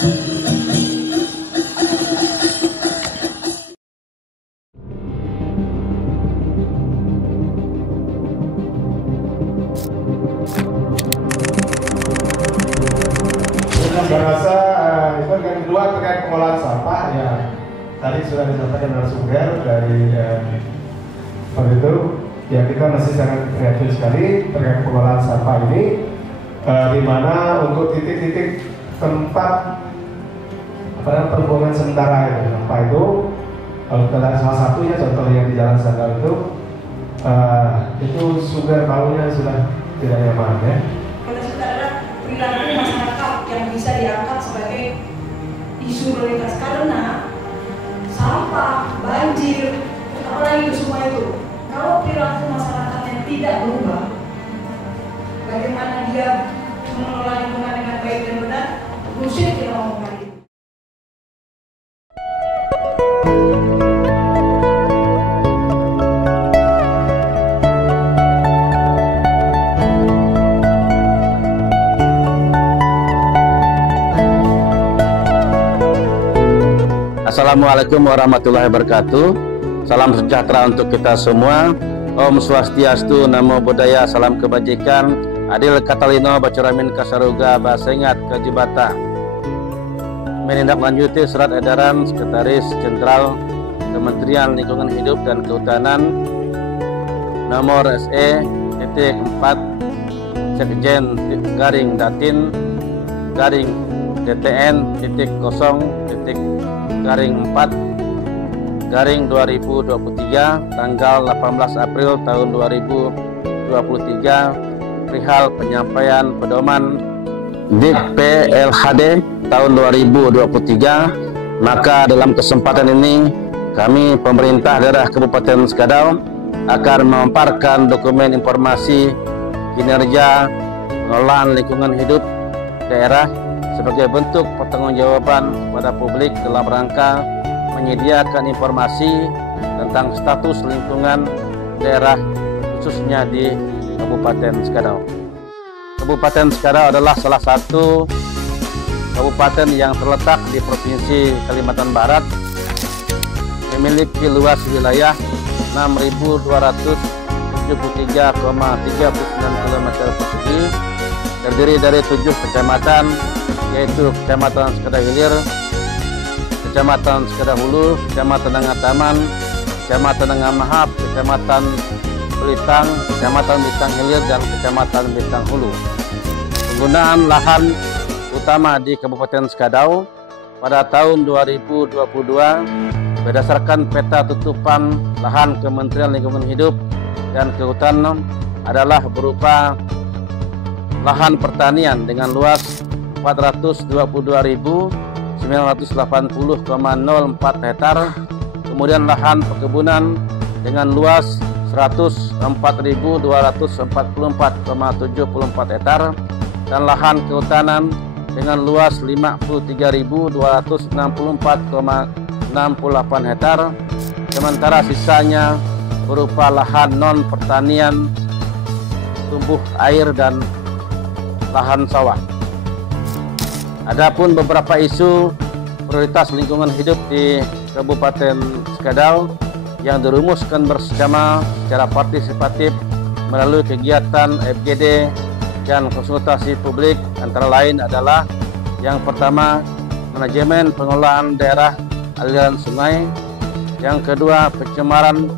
Saya rasa itu yang kedua terkait pengolahan sampah ya, tadi sudah disampaikan narasumber dari seperti itu ya, kita masih sangat kreatif sekali terkait pengolahan sampah ini, di mana untuk titik-titik tempat perbuangan sementara itu sampah itu, kalau kita lihat salah satunya contoh yang di Jalan Sanggal itu sumber baunya sudah tidak nyaman ya. Kalau saudara perilaku masyarakat yang bisa diangkat sebagai isu prioritas karena sampah, banjir, apalagi itu semua itu. Kalau perilaku masyarakatnya tidak berubah, bagaimana dia mengelola lingkungan dengan baik dan benar? Bullshit kita ngomong tadi. Assalamualaikum warahmatullahi wabarakatuh. Salam sejahtera untuk kita semua. Om Swastiastu, Namo Buddhaya, salam kebajikan. Adil Katalino, Bacuramin Kasaruga, Basengat Kajibata. Menindaklanjuti surat edaran Sekretaris Jenderal Kementerian Lingkungan Hidup dan Kehutanan nomor SE titik 4 Sekjen garing Datin garing DTN titik 0 titik garing 4 garing 2023 tanggal 18 April tahun 2023 perihal penyampaian pedoman DPLHD tahun 2023. Maka dalam kesempatan ini kami pemerintah daerah Kabupaten Skadau akan memaparkan dokumen informasi kinerja pengelolaan lingkungan hidup daerah sebagai bentuk pertanggungjawaban kepada publik dalam rangka menyediakan informasi tentang status lingkungan daerah khususnya di Kabupaten Skadau. Kabupaten Skadau adalah salah satu kabupaten yang terletak di Provinsi Kalimantan Barat, memiliki luas wilayah 6.273,39 km persegi, terdiri dari 7 kecamatan, yaitu Kecamatan Skada Hilir, Kecamatan Skada Hulu, Kecamatan Nangataman, Kecamatan Nangamahap, Kecamatan Pelitang, Kecamatan Bintang Hilir, dan Kecamatan Bintang Hulu. Penggunaan lahan utama di Kabupaten Skadau pada tahun 2022 berdasarkan peta tutupan lahan Kementerian Lingkungan Hidup dan Kehutanan adalah berupa lahan pertanian dengan luas 422.980,04 hektar, kemudian lahan perkebunan dengan luas 104.244,74 hektar, dan lahan kehutanan dengan luas 53.264,68 hektar, sementara sisanya berupa lahan non pertanian, tumbuh air, dan lahan sawah. Adapun beberapa isu prioritas lingkungan hidup di Kabupaten Skadau yang dirumuskan bersama secara partisipatif melalui kegiatan FGD dan konsultasi publik antara lain adalah yang pertama, manajemen pengelolaan daerah aliran sungai, yang kedua, pencemaran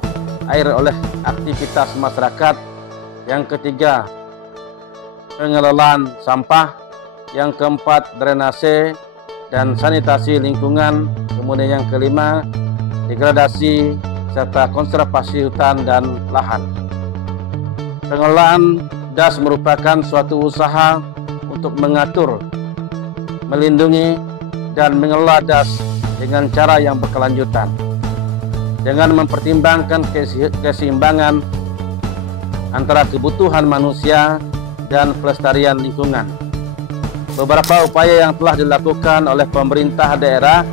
air oleh aktivitas masyarakat, yang ketiga, pengelolaan sampah, yang keempat, drainase dan sanitasi lingkungan, kemudian yang kelima, degradasi serta konservasi hutan dan lahan. Pengelolaan DAS merupakan suatu usaha untuk mengatur, melindungi, dan mengelola DAS dengan cara yang berkelanjutan dengan mempertimbangkan keseimbangan antara kebutuhan manusia dan pelestarian lingkungan. Beberapa upaya yang telah dilakukan oleh pemerintah daerah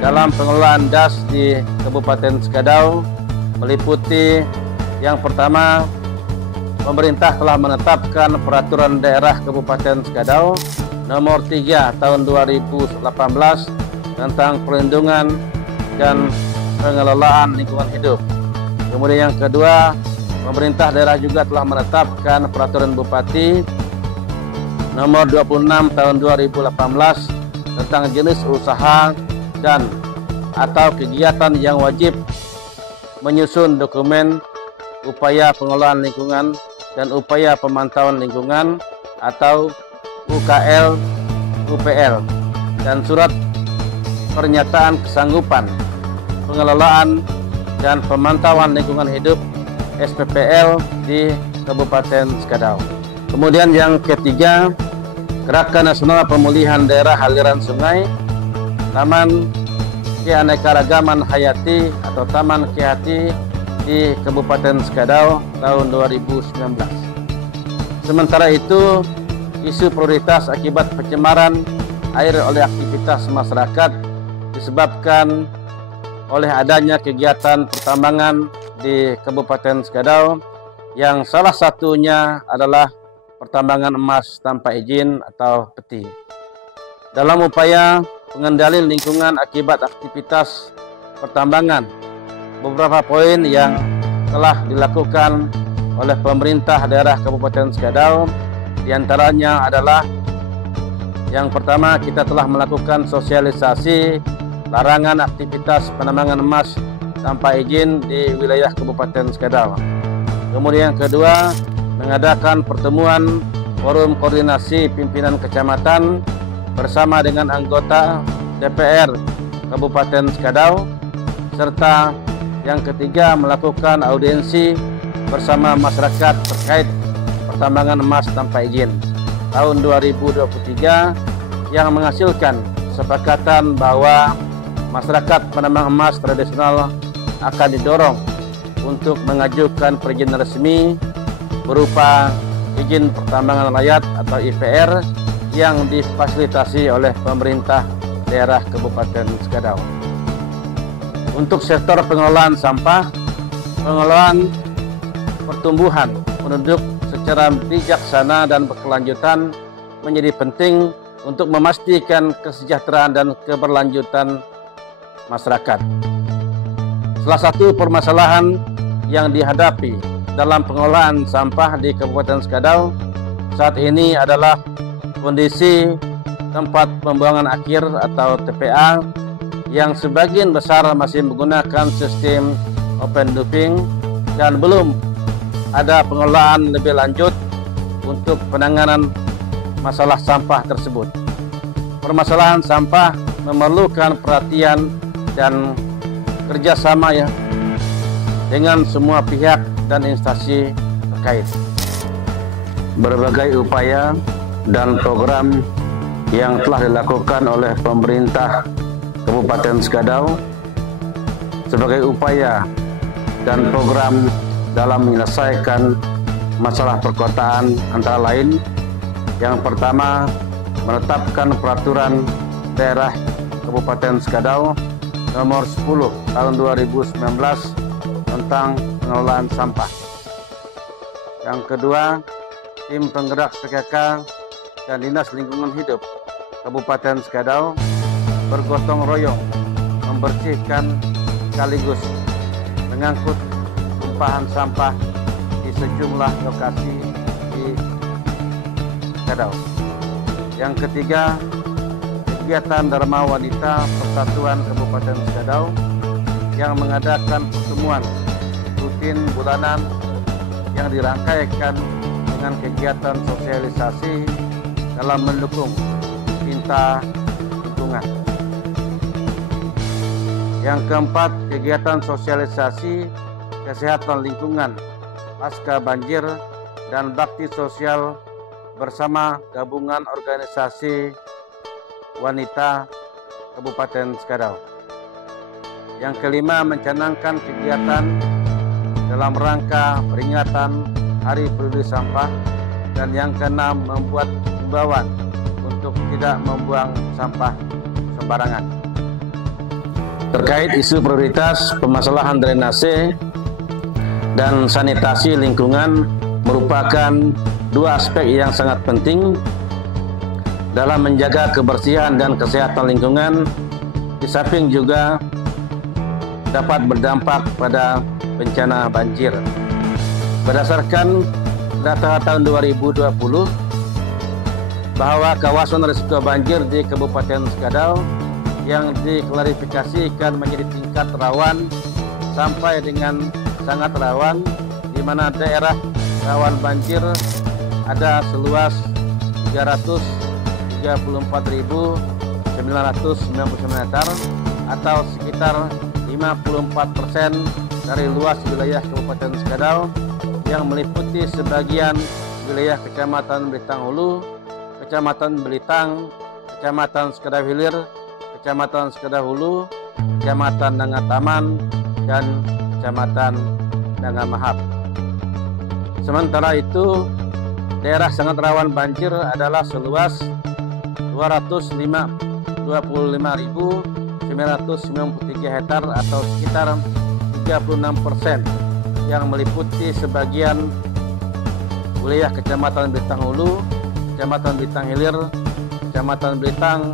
dalam pengelolaan DAS di Kabupaten Skadau meliputi yang pertama, pemerintah telah menetapkan peraturan daerah Kabupaten Skadau Nomor 3 tahun 2018 tentang perlindungan dan pengelolaan lingkungan hidup. Kemudian yang kedua, pemerintah daerah juga telah menetapkan peraturan Bupati nomor 26 tahun 2018 tentang jenis usaha dan atau kegiatan yang wajib menyusun dokumen upaya pengelolaan lingkungan dan upaya pemantauan lingkungan atau UKL, UPL, dan surat pernyataan kesanggupan pengelolaan dan pemantauan lingkungan hidup SPPL di Kabupaten Skadau. Kemudian yang ketiga, Gerakan Nasional Pemulihan Daerah Aliran Sungai, Taman Keanekaragaman Hayati atau Taman Kehati di Kabupaten Skadau tahun 2019. Sementara itu, isu prioritas akibat pencemaran air oleh aktivitas masyarakat disebabkan oleh adanya kegiatan pertambangan di Kabupaten Skadau yang salah satunya adalah pertambangan emas tanpa izin atau peti. Dalam upaya pengendalian lingkungan akibat aktivitas pertambangan, beberapa poin yang telah dilakukan oleh pemerintah daerah Kabupaten Skadau diantaranya adalah yang pertama, kita telah melakukan sosialisasi larangan aktivitas penambangan emas tanpa izin di wilayah Kabupaten Skadau. Kemudian yang kedua, mengadakan pertemuan forum koordinasi pimpinan kecamatan bersama dengan anggota DPR Kabupaten Skadau, serta yang ketiga melakukan audiensi bersama masyarakat terkait pertambangan emas tanpa izin tahun 2023 yang menghasilkan kesepakatan bahwa masyarakat penambang emas tradisional akan didorong untuk mengajukan perizinan resmi berupa izin pertambangan rakyat atau IPR yang difasilitasi oleh pemerintah daerah Kabupaten Skadau. Untuk sektor pengelolaan sampah, pengelolaan pertumbuhan penduduk secara bijaksana dan berkelanjutan menjadi penting untuk memastikan kesejahteraan dan keberlanjutan masyarakat. Salah satu permasalahan yang dihadapi dalam pengelolaan sampah di Kabupaten Skadau saat ini adalah kondisi tempat pembuangan akhir atau TPA yang sebagian besar masih menggunakan sistem open dumping dan belum ada pengelolaan lebih lanjut untuk penanganan masalah sampah tersebut. Permasalahan sampah memerlukan perhatian dan kerjasama ya dengan semua pihak dan instansi terkait. Berbagai upaya dan program yang telah dilakukan oleh pemerintah Kabupaten Skadau sebagai upaya dan program dalam menyelesaikan masalah perkotaan antara lain, yang pertama menetapkan peraturan daerah Kabupaten Skadau nomor 10 tahun 2019 tentang pengelolaan sampah. Yang kedua, tim penggerak PKK dan Dinas Lingkungan Hidup Kabupaten Skadau bergotong royong membersihkan sekaligus mengangkut tumpahan sampah di sejumlah lokasi di Skadau. Yang ketiga, kegiatan Dharma Wanita Persatuan Kabupaten Skadau yang mengadakan pertemuan rutin bulanan yang dirangkaikan dengan kegiatan sosialisasi dalam mendukung cinta lingkungan. Yang keempat, kegiatan sosialisasi kesehatan lingkungan pasca banjir dan bakti sosial bersama gabungan organisasi wanita Kabupaten Skadau. Yang kelima, mencanangkan kegiatan dalam rangka peringatan Hari Peduli Sampah. Dan yang keenam, membuat himbauan untuk tidak membuang sampah sembarangan. Terkait isu prioritas permasalahan drainase dan sanitasi lingkungan merupakan dua aspek yang sangat penting dalam menjaga kebersihan dan kesehatan lingkungan, di samping juga dapat berdampak pada bencana banjir. Berdasarkan data tahun 2020, bahwa kawasan risiko banjir di Kabupaten Sekadau yang diklarifikasikan menjadi tingkat rawan sampai dengan sangat rawan, di mana daerah rawan banjir ada seluas 334.999 hektar atau sekitar 54% dari luas wilayah Kabupaten Sekadau, yang meliputi sebagian wilayah Kecamatan Belitang Hulu, Kecamatan Belitang, Kecamatan Sekadau Hilir, Kecamatan Sekadau Hulu, Kecamatan Nangataman, dan Kecamatan Nangamahap. Sementara itu, daerah sangat rawan banjir adalah seluas 225.993 hektar atau sekitar 36%, yang meliputi sebagian wilayah Kecamatan Belitang Hulu, Kecamatan Belitang Hilir, Kecamatan Belitang,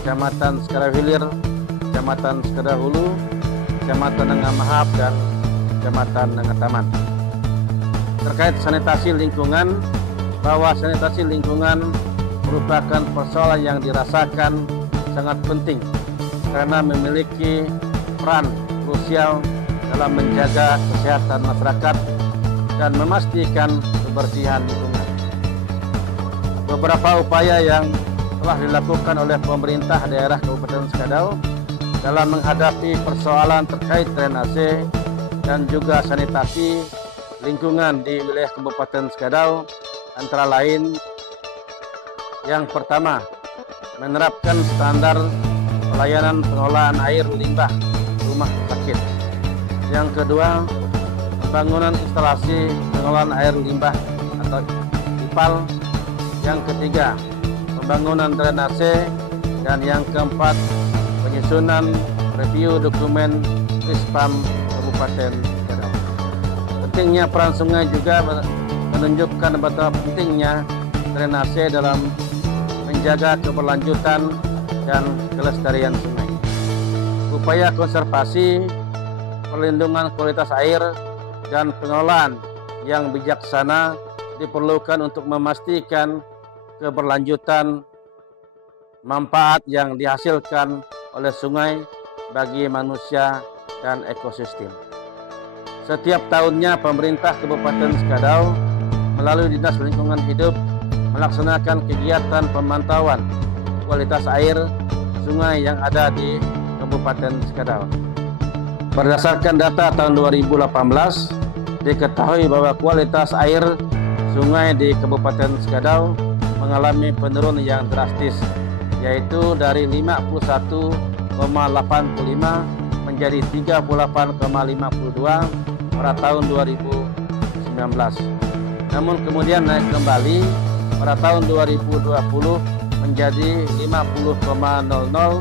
Kecamatan Sekadau Hilir, Kecamatan Sekadau Hulu, Kecamatan Nangamahap, dan Kecamatan Nangataman. Terkait sanitasi lingkungan, bahwa sanitasi lingkungan merupakan persoalan yang dirasakan sangat penting karena memiliki peran krusial dalam menjaga kesehatan masyarakat dan memastikan kebersihan lingkungan. Beberapa upaya yang telah dilakukan oleh pemerintah daerah Kabupaten Sekadau dalam menghadapi persoalan terkait drainase dan juga sanitasi lingkungan di wilayah Kabupaten Sekadau antara lain: yang pertama, menerapkan standar pelayanan pengelolaan air limbah rumah sakit. Yang kedua, pembangunan instalasi pengelolaan air limbah atau IPAL. Yang ketiga, pembangunan drainase. Dan yang keempat, penyusunan review dokumen Krispam Kabupaten Sekadau. Pentingnya peran sungai juga menunjukkan betapa pentingnya drainase dalam menjaga keberlanjutan dan kelestarian sungai. Upaya konservasi, perlindungan kualitas air, dan pengelolaan yang bijaksana diperlukan untuk memastikan keberlanjutan manfaat yang dihasilkan oleh sungai bagi manusia dan ekosistem. Setiap tahunnya pemerintah Kabupaten Sekadau melalui Dinas Lingkungan Hidup melaksanakan kegiatan pemantauan kualitas air sungai yang ada di Kabupaten Sekadau. Berdasarkan data tahun 2018, diketahui bahwa kualitas air sungai di Kabupaten Sekadau mengalami penurunan yang drastis, yaitu dari 51,85 menjadi 38,52 pada tahun 2019. Namun kemudian naik kembali pada tahun 2020 menjadi 50,00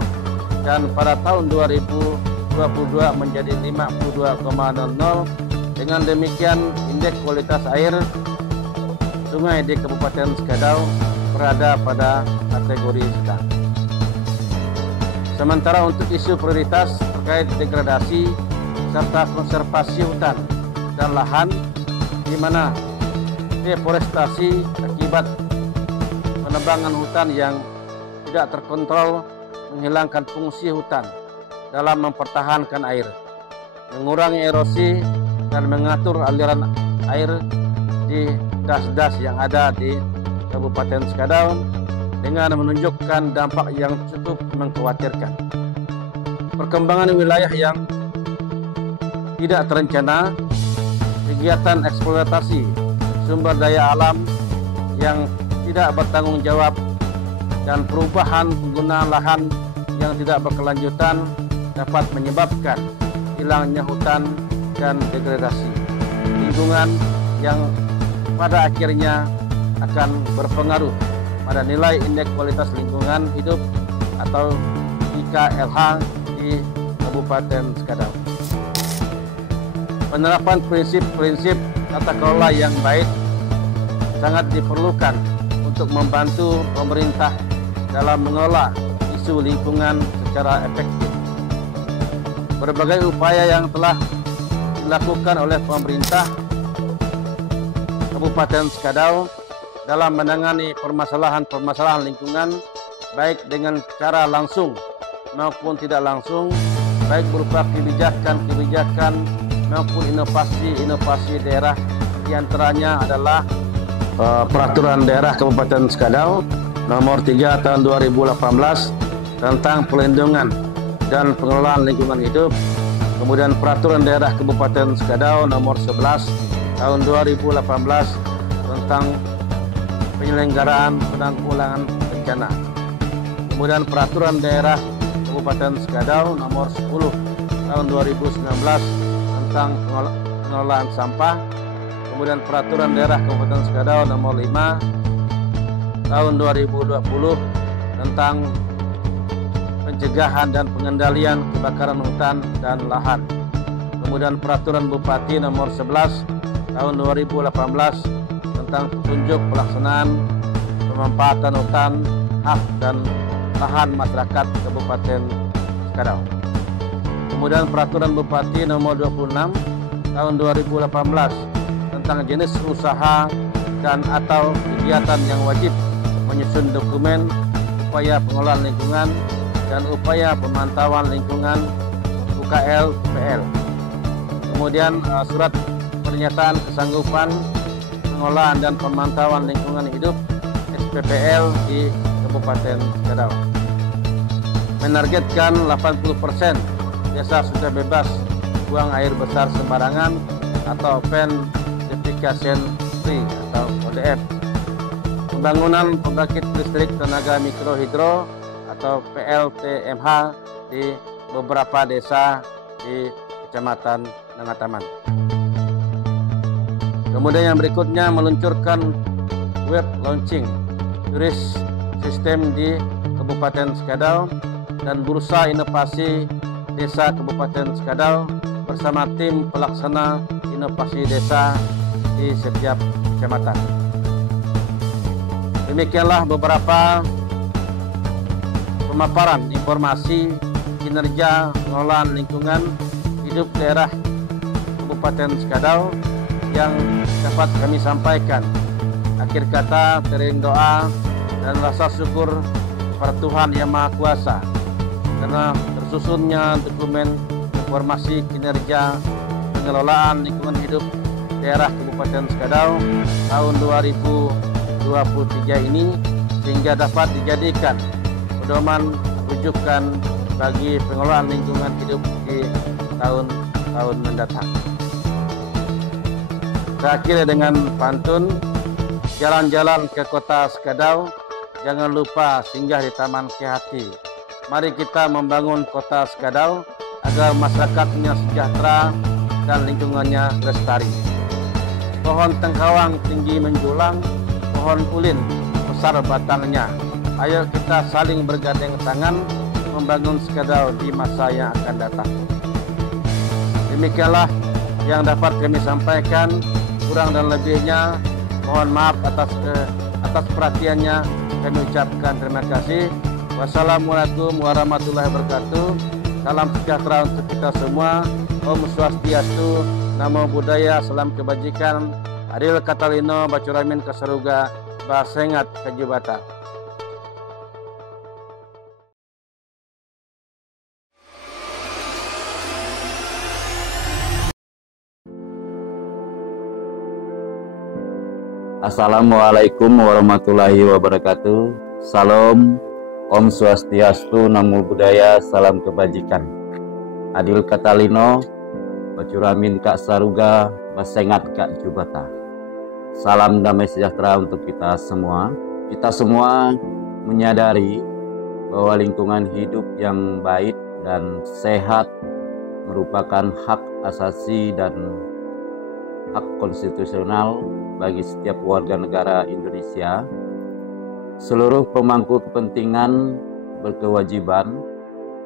dan pada tahun 2022 menjadi 52,00. Dengan demikian, indeks kualitas air sungai di Kabupaten Sekadau berada pada kategori sedang. Sementara untuk isu prioritas terkait degradasi serta konservasi hutan dan lahan, di mana deforestasi akibat penebangan hutan yang tidak terkontrol menghilangkan fungsi hutan dalam mempertahankan air, mengurangi erosi, dan mengatur aliran air di das-das yang ada di Kabupaten Sekadau dengan menunjukkan dampak yang cukup mengkhawatirkan. Perkembangan wilayah yang tidak terencana, kegiatan eksploitasi sumber daya alam yang tidak bertanggung jawab, dan perubahan penggunaan lahan yang tidak berkelanjutan dapat menyebabkan hilangnya hutan dan degradasi lingkungan yang pada akhirnya akan berpengaruh pada nilai indeks kualitas lingkungan hidup atau IKLH di Kabupaten Sekadau. Penerapan prinsip-prinsip tata kelola yang baik sangat diperlukan untuk membantu pemerintah dalam mengelola isu lingkungan secara efektif. Berbagai upaya yang telah dilakukan oleh pemerintah Kabupaten Skadau dalam menangani permasalahan lingkungan, baik dengan cara langsung maupun tidak langsung, baik berupa kebijakan maupun inovasi daerah. Di antaranya adalah Peraturan Daerah Kabupaten Skadau Nomor 3 Tahun 2018 tentang pelindungan dan pengelolaan lingkungan hidup. Kemudian Peraturan Daerah Kabupaten Skadau Nomor 11 Tahun 2018 tentang penyelenggaraan penanggulangan bencana. Kemudian Peraturan Daerah Kabupaten Skadau Nomor 10 Tahun 2019 tentang pengelolaan sampah. Kemudian Peraturan Daerah Kabupaten Skadau Nomor 5 Tahun 2020 tentang pencegahan dan pengendalian kebakaran hutan dan lahan. Kemudian Peraturan Bupati Nomor 11 Tahun 2018 tentang petunjuk pelaksanaan pemanfaatan hutan, hak dan lahan masyarakat Kabupaten Skadau. Kemudian Peraturan Bupati Nomor 26 Tahun 2018 tentang jenis usaha dan atau kegiatan yang wajib menyusun dokumen upaya pengelolaan lingkungan dan upaya pemantauan lingkungan UKL-PL. Kemudian surat pernyataan kesanggupan pengelolaan dan pemantauan lingkungan hidup SPPL di Kabupaten Skadau. Menargetkan 80% desa sudah bebas buang air besar sembarangan atau Open Defecation Free atau ODF. Pembangunan pembangkit listrik tenaga mikrohidro atau PLTMH di beberapa desa di Kecamatan Nangataman. Kemudian yang berikutnya meluncurkan web launching turis sistem di Kabupaten Skadau dan bursa inovasi desa Kabupaten Skadau bersama tim pelaksana inovasi desa di setiap kecamatan. Demikianlah beberapa pemaparan informasi kinerja pengelolaan lingkungan hidup daerah Kabupaten Skadau yang dapat kami sampaikan. Akhir kata, tering doa dan rasa syukur kepada Tuhan Yang Maha Kuasa karena tersusunnya dokumen informasi kinerja pengelolaan lingkungan hidup daerah Kabupaten Skadau tahun 2023 ini, sehingga dapat dijadikan pedoman rujukan bagi pengelolaan lingkungan hidup di tahun-tahun mendatang. Saya akhiri dengan pantun, jalan-jalan ke kota Skadau, jangan lupa singgah di Taman Kehati. Mari kita membangun kota Skadau agar masyarakatnya sejahtera dan lingkungannya lestari. Pohon tengkawang tinggi menjulang, pohon ulin besar batangnya. Ayo kita saling bergandeng tangan membangun Skadau di masa yang akan datang. Demikianlah yang dapat kami sampaikan. Kurang dan lebihnya mohon maaf atas perhatiannya. Kami ucapkan terima kasih. Wassalamualaikum warahmatullahi wabarakatuh. Salam sejahtera untuk kita semua. Om Swastiastu, Namo Buddhaya, salam kebajikan. Adil Katalino, Bacuramin Kasaruga, Basengat Kajubata. Assalamualaikum warahmatullahi wabarakatuh. Salam, Om Swastiastu, Namo Buddhaya, salam kebajikan. Adil Katalino, Bacuramin Kak Saruga, Basengat Kak Jubata. Salam damai sejahtera untuk kita semua. Kita semua menyadari bahwa lingkungan hidup yang baik dan sehat merupakan hak asasi dan hak konstitusional bagi setiap warga negara Indonesia. Seluruh pemangku kepentingan berkewajiban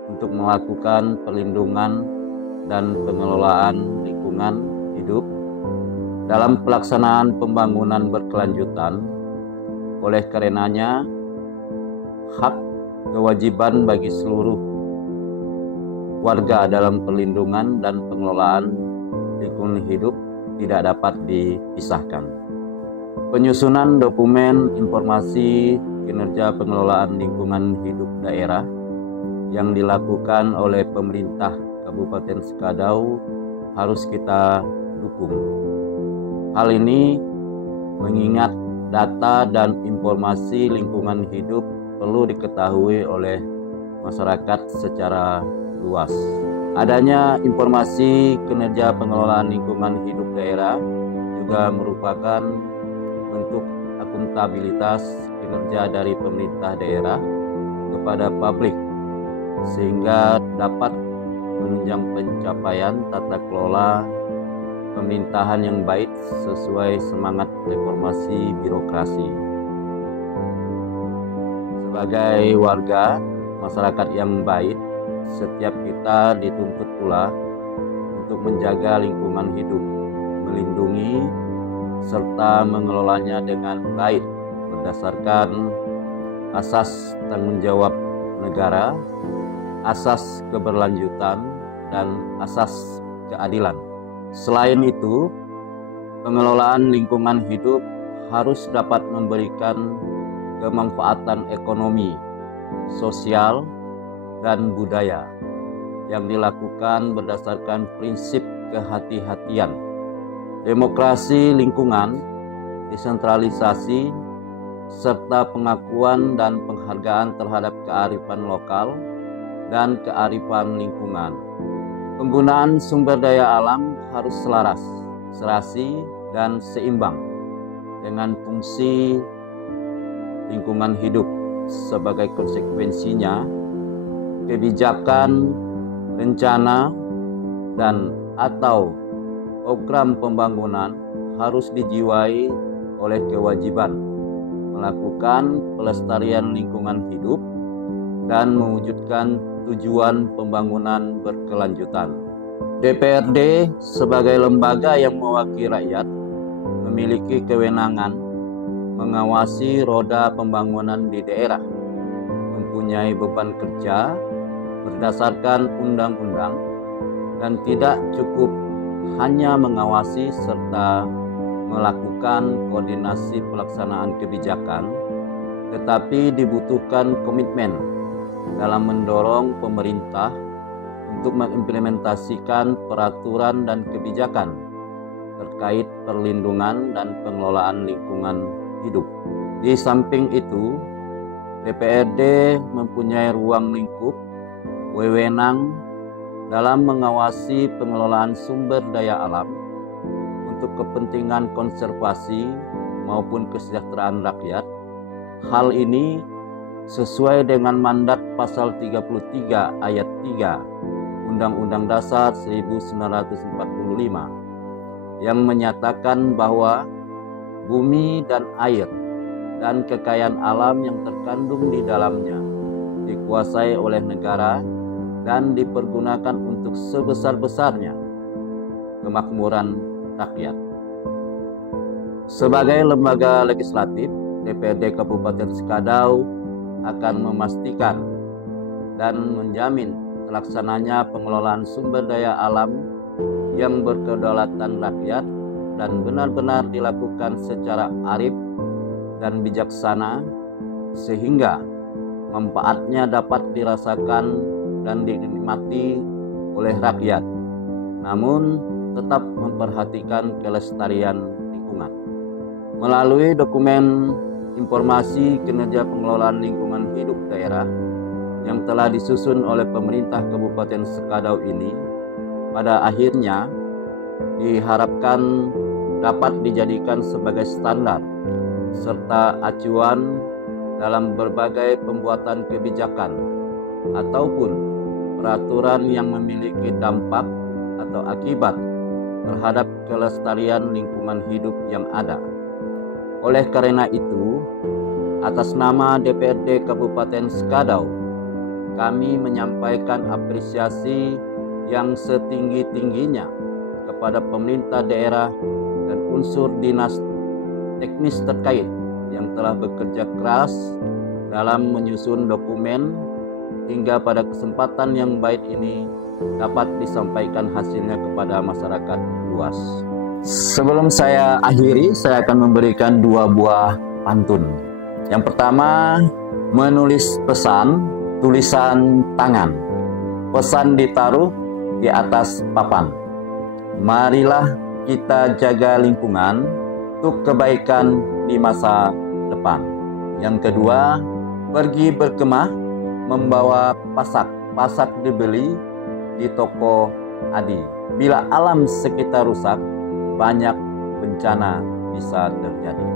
untuk melakukan perlindungan dan pengelolaan lingkungan hidup dalam pelaksanaan pembangunan berkelanjutan. Oleh karenanya, hak kewajiban bagi seluruh warga dalam perlindungan dan pengelolaan lingkungan hidup tidak dapat dipisahkan. Penyusunan dokumen informasi kinerja pengelolaan lingkungan hidup daerah yang dilakukan oleh pemerintah Kabupaten Sekadau harus kita dukung. Hal ini mengingat data dan informasi lingkungan hidup perlu diketahui oleh masyarakat secara luas. Adanya informasi kinerja pengelolaan lingkungan hidup daerah juga merupakan bentuk akuntabilitas kinerja dari pemerintah daerah kepada publik, sehingga dapat menunjang pencapaian tata kelola pemerintahan yang baik sesuai semangat reformasi birokrasi. Sebagai warga masyarakat yang baik, setiap kita dituntut pula untuk menjaga lingkungan hidup, melindungi serta mengelolanya dengan baik berdasarkan asas tanggung jawab negara, asas keberlanjutan, dan asas keadilan. Selain itu, pengelolaan lingkungan hidup harus dapat memberikan kemanfaatan ekonomi, sosial, dan budaya yang dilakukan berdasarkan prinsip kehati-hatian, demokrasi lingkungan, desentralisasi, serta pengakuan dan penghargaan terhadap kearifan lokal dan kearifan lingkungan. Penggunaan sumber daya alam harus selaras, serasi, dan seimbang dengan fungsi lingkungan hidup. Sebagai konsekuensinya, kebijakan, rencana, dan atau program pembangunan harus dijiwai oleh kewajiban melakukan pelestarian lingkungan hidup dan mewujudkan tujuan pembangunan berkelanjutan. DPRD sebagai lembaga yang mewakili rakyat memiliki kewenangan mengawasi roda pembangunan di daerah, mempunyai beban kerja berdasarkan undang-undang, dan tidak cukup hanya mengawasi serta melakukan koordinasi pelaksanaan kebijakan, tetapi dibutuhkan komitmen dalam mendorong pemerintah untuk mengimplementasikan peraturan dan kebijakan terkait perlindungan dan pengelolaan lingkungan hidup. Di samping itu, DPRD mempunyai ruang lingkup wewenang dalam mengawasi pengelolaan sumber daya alam untuk kepentingan konservasi maupun kesejahteraan rakyat. Hal ini sesuai dengan mandat pasal 33 ayat 3 Undang-Undang Dasar 1945 yang menyatakan bahwa bumi dan air dan kekayaan alam yang terkandung di dalamnya dikuasai oleh negara dan dipergunakan untuk sebesar-besarnya kemakmuran rakyat. Sebagai lembaga legislatif, DPRD Kabupaten Sekadau akan memastikan dan menjamin terlaksananya pengelolaan sumber daya alam yang berkedaulatan rakyat dan benar-benar dilakukan secara arif dan bijaksana sehingga manfaatnya dapat dirasakan dan dinikmati oleh rakyat, namun tetap memperhatikan kelestarian lingkungan. Melalui dokumen informasi kinerja pengelolaan lingkungan hidup daerah yang telah disusun oleh pemerintah Kabupaten Sekadau ini, pada akhirnya diharapkan dapat dijadikan sebagai standar serta acuan dalam berbagai pembuatan kebijakan ataupun peraturan yang memiliki dampak atau akibat terhadap kelestarian lingkungan hidup yang ada. Oleh karena itu, atas nama DPRD Kabupaten Sekadau, kami menyampaikan apresiasi yang setinggi-tingginya kepada pemerintah daerah dan unsur dinas teknis terkait yang telah bekerja keras dalam menyusun dokumen hingga pada kesempatan yang baik ini dapat disampaikan hasilnya kepada masyarakat luas. Sebelum saya akhiri, saya akan memberikan 2 buah pantun. Yang pertama, menulis pesan, tulisan tangan. Pesan ditaruh di atas papan. Marilah kita jaga lingkungan untuk kebaikan di masa depan. Yang kedua, pergi berkemah membawa pasak. Pasak dibeli di toko Adi. Bila alam sekitar rusak, banyak bencana bisa terjadi.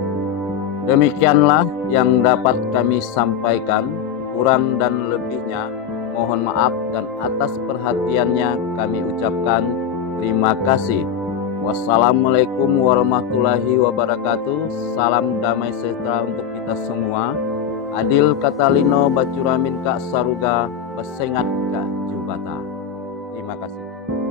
Demikianlah yang dapat kami sampaikan. Kurang dan lebihnya mohon maaf, dan atas perhatiannya kami ucapkan terima kasih. Wassalamualaikum warahmatullahi wabarakatuh. Salam damai sejahtera untuk kita semua. Adil Katalino Bacuramin Kak Saruga Besengat Kak Jubata. Terima kasih.